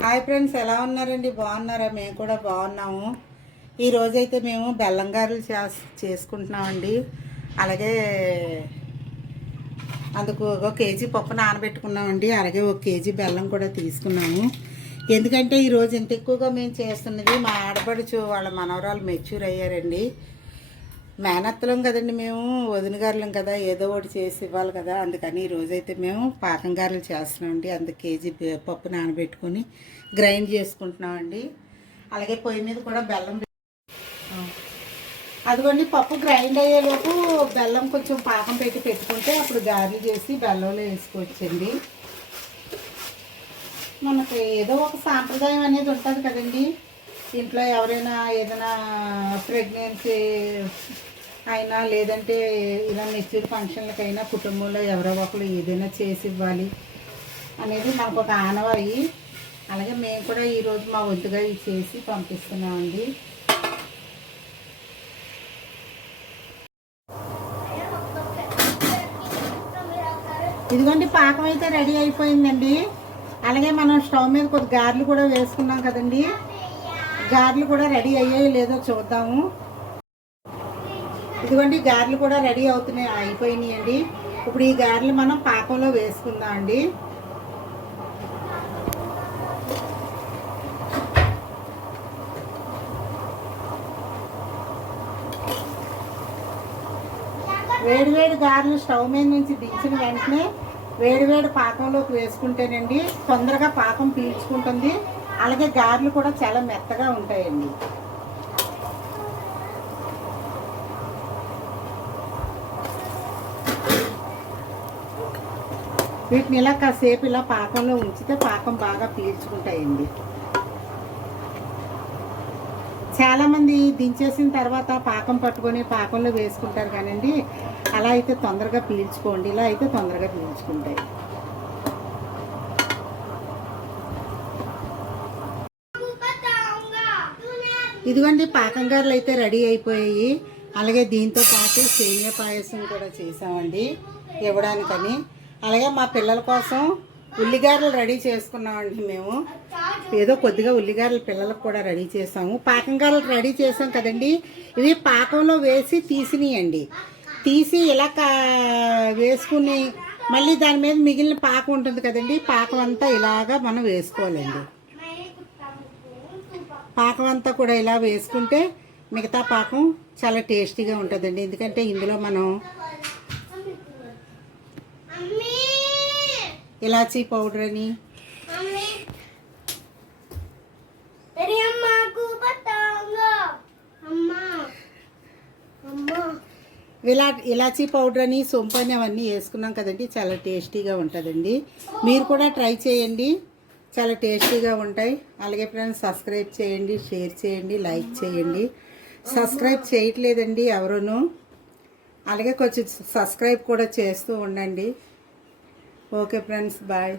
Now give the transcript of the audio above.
Hi friends, ఎలా ఉన్నారండి? బాగున్నారా? మేము కూడా బాగున్నాము. ఈరోజైతే మేము బెల్లం గారెలు చేసుకుంటున్నామండి. అలాగే అందుకు 1 కేజీ పప్పు నానబెట్టుకున్నామండి. అలాగే 1 కేజీ బెల్లం కూడా తీసుకున్నాము. ఎందుకంటే ఈరోజు ఇంత ఎక్కువగా మేము చేస్తున్నది మా ఆడపడుచు వాళ్ళ మనవరాలు మెచ్యూర్ అయ్యారండి. మేనత్తలం కదండి, మేము వదిన గారులం కదా, ఏదో ఒకటి చేసి ఇవ్వాలి కదా. అందుకని ఈరోజైతే మేము పాకం గారెలు చేస్తున్నామండి. అందుకు కేజీ పప్పు నానబెట్టుకొని గ్రైండ్ చేసుకుంటున్నామండి. అలాగే పొయ్యి మీద కూడా బెల్లం అదిగోండి, పప్పు గ్రైండ్ అయ్యేలోపు బెల్లం కొంచెం పాకం పెట్టుకుంటే అప్పుడు గారెలు చేసి బెల్లంలో వేసుకోవచ్చండి. మనకి ఏదో ఒక సాంప్రదాయం అనేది ఉంటుంది కదండి. ఇంట్లో ఎవరైనా ఏదైనా ప్రెగ్నెన్సీ అయినా లేదంటే ఇలా మెచ్యూర్ ఫంక్షన్లకైనా కుటుంబంలో ఎవరో ఒకరు ఏదైనా చేసి ఇవ్వాలి అనేది మనకు ఒక ఆనవాయి. అలాగే మేము కూడా ఈరోజు మా వంతుగా ఇవి చేసి పంపిస్తున్నామండి. ఇదిగోండి, పాకం అయితే రెడీ అయిపోయిందండి. అలాగే మనం స్టవ్ మీద కొద్ది గారెలు కూడా వేసుకున్నాం కదండి. గారెలు కూడా రెడీ అయ్యాయో లేదో చూద్దాము. ఇదిగోండి, గారెలు కూడా రెడీ అయిపోయినాయండి. ఇప్పుడు ఈ గారెలు మనం పాకంలో వేసుకుందాం అండి. వేడివేడి గారెలు స్టవ్ మీద నుంచి దించిన వెంటనే వేడివేడి పాకంలోకి వేసుకుంటేనండి తొందరగా పాకం పీల్చుకుంటుంది. అలాగే గారెలు కూడా చాలా మెత్తగా ఉంటాయండి. వీటిని ఇలా కాసేపు ఇలా పాకంలో ఉంచితే పాకం బాగా పీల్చుకుంటాయండి. చాలామంది దించేసిన తర్వాత పాకం పట్టుకొని పాకంలో వేసుకుంటారు కానండి, అలా అయితే తొందరగా పీల్చుకోండి. ఇలా అయితే తొందరగా పీల్చుకుంటాయి. ఇదిగోండి, పాకం గారెలు అయితే రెడీ అయిపోయాయి. అలాగే దీంతో పాటు సేమియా పాయసం కూడా చేసామండి ఇవ్వడానికని. అలాగే మా పిల్లల కోసం ఉల్లిగారెలు రెడీ చేసుకున్నామండి. మేము ఏదో కొద్దిగా ఉల్లిగారెలు పిల్లలకు కూడా రెడీ చేసాము. పాకం గారెలు రెడీ చేసాం కదండి, ఇవి పాకంలో వేసి తీసినాయండి. తీసి ఇలా వేసుకుని మళ్ళీ దాని మీద మిగిలిన పాకం ఉంటుంది కదండి, పాకం అంతా ఇలాగా మనం వేసుకోవాలండి. పాకం అంతా కూడా ఇలా వేసుకుంటే మిగతా పాకం చాలా టేస్టీగా ఉంటుందండి. ఎందుకంటే ఇందులో మనం ఇలాచీ పౌడర్ అని ఇలాచీ పౌడర్ అని సొంపు అని అవన్నీ వేసుకున్నాం కదండి, చాలా టేస్టీగా ఉంటుందండి. మీరు కూడా ట్రై చేయండి, చాలా టేస్టీగా ఉంటాయి. అలాగే ఫ్రెండ్స్, సబ్స్క్రైబ్ చేయండి, షేర్ చేయండి, లైక్ చేయండి. సబ్స్క్రైబ్ చేయట్లేదండి ఎవరును, అలాగే కొంచెం సబ్స్క్రైబ్ కూడా చేస్తూ ఉండండి. Okay friends, bye.